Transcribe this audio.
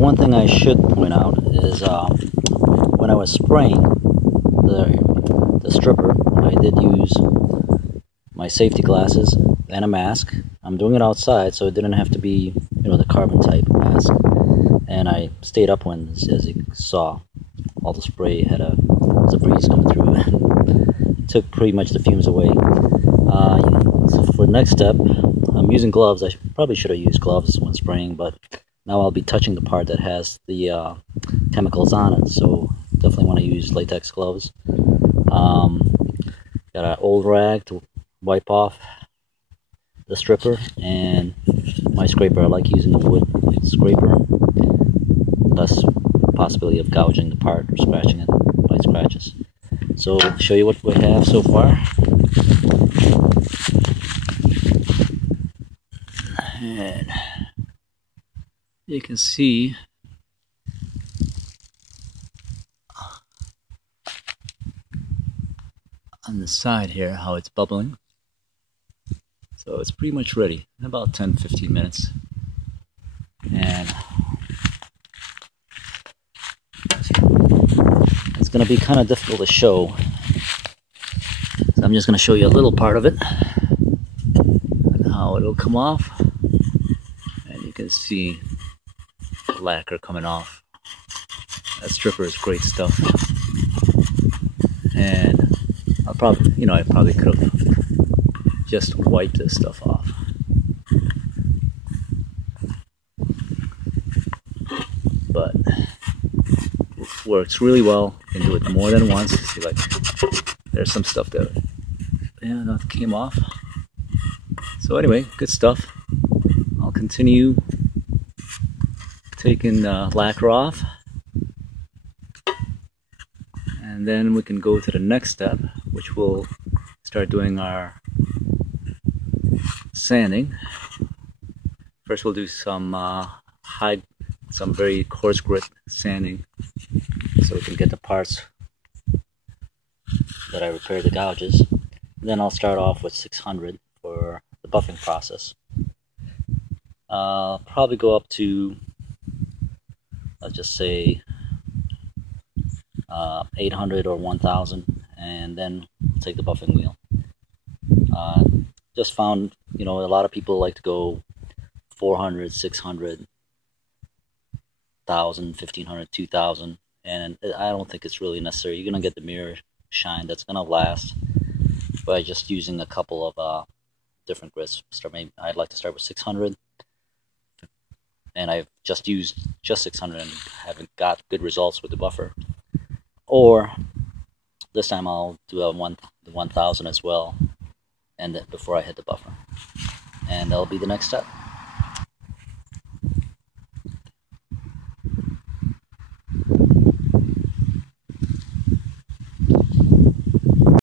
One thing I should point out is when I was spraying the stripper, I did use my safety glasses and a mask. I'm doing it outside, so it didn't have to be, the carbon type mask. And I stayed upwind, as you saw. All the spray had a breeze coming through and took pretty much the fumes away. So for the next step, I'm using gloves. I probably should have used gloves when spraying, but now I'll be touching the part that has the chemicals on it, so definitely want to use latex gloves. Got an old rag to wipe off the stripper, and my scraper. I like using a wood scraper, less possibility of gouging the part or scratching it by scratches. So to show you what we have so far. And you can see on the side here how it's bubbling. So it's pretty much ready in about 10-15 minutes. And it's going to be kind of difficult to show. So I'm just going to show you a little part of it and how it'll come off. And you can see the lacquer coming off. That stripper is great stuff. And I probably could have just wiped this stuff off. But it works really well. You can do it more than once. See, like, there's some stuff that came off. So anyway, good stuff. I'll continue taking lacquer off, and then we can go to the next step, which will start doing our sanding. First we'll do some very coarse grit sanding, so we can get the parts that I repaired the gouges. Then I'll start off with 600 for the buffing process. Probably go up to, let's just say 800 or 1000, and then take the buffing wheel. Just found, a lot of people like to go 400, 600, 1000, 1500, 2000, and I don't think it's really necessary. You're gonna get the mirror shine that's gonna last by just using a couple of different grits. I'd like to start with 600, and I've just used 600 and haven't got good results with the buffer. Or this time I'll do the 1000 as well, and before I hit the buffer, and that'll be the next step.